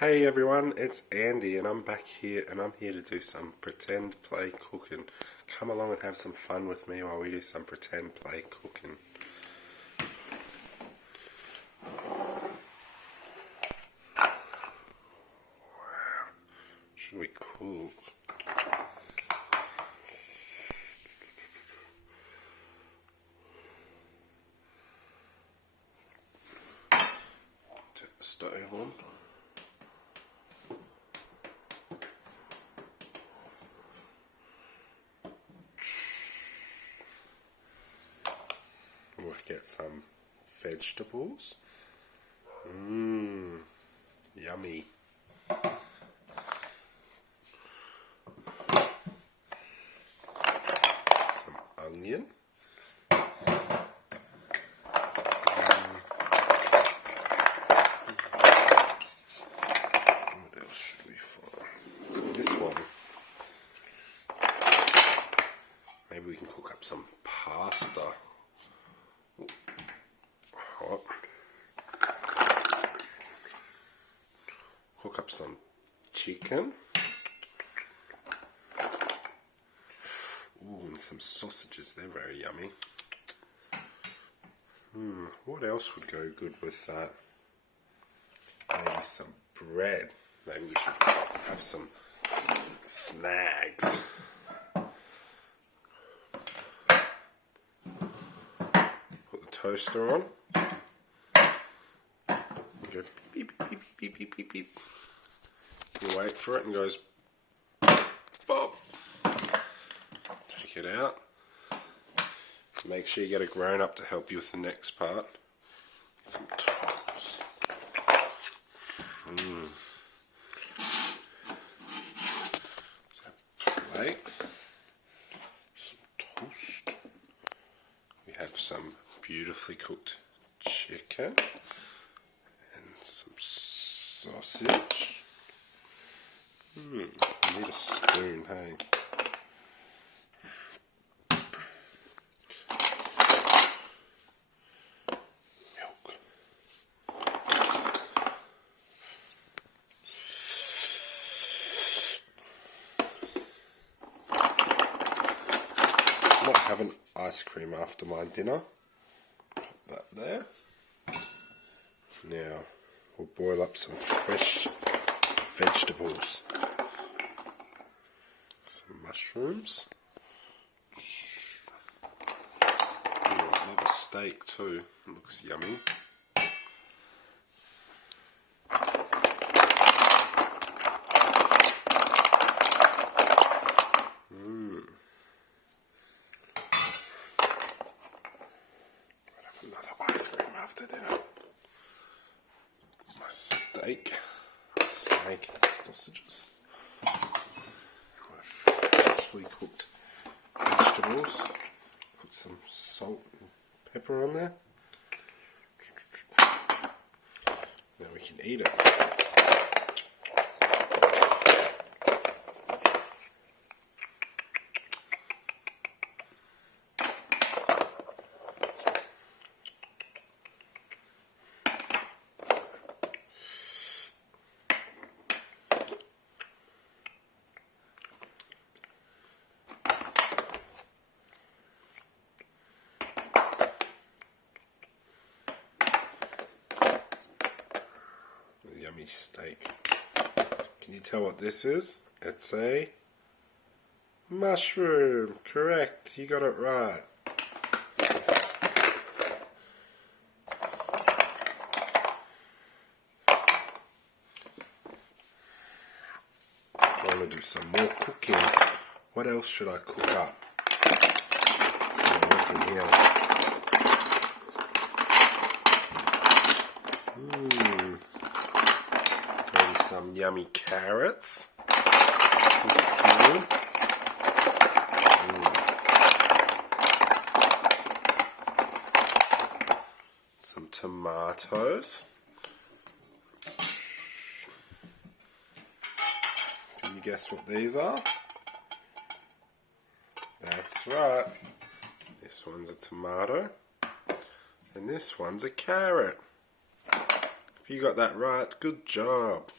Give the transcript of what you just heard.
Hey everyone, it's Andy and I'm back here and I'm here to do some pretend play cooking. Come along and have some fun with me while we do some pretend play cooking. Wow, should we cook? Turn the stove on. We'll get some vegetables. Yummy. Some onion. What else should we find? So this one. Maybe we can cook up some pasta. Hot. Cook up some chicken. Ooh, and some sausages. They're very yummy. What else would go good with that? Maybe some bread. Maybe we should have some snags. Put the toaster on. Go beep, beep, beep, beep, beep, beep, beep. You wait for it and goes pop. Take it out. Make sure you get a grown up to help you with the next part. Some toast. Plate. Some toast. We have some beautifully cooked chicken. Some sausage. I need a spoon, hey. Milk. I might have an ice cream after my dinner. Put that there. Now, we'll boil up some fresh vegetables. Some mushrooms. Ooh, another steak too. It looks yummy. I'll have another ice cream after dinner. Steak and sausages. Freshly cooked vegetables. Put some salt and pepper on there. Now we can eat it. Yummy steak. Can you tell what this is? It's a mushroom. Correct. You got it right. I want to do some more cooking. What else should I cook up? I'm looking here. Some yummy carrots. Some tomatoes. Can you guess what these are? That's right. This one's a tomato. And this one's a carrot. If you got that right, good job.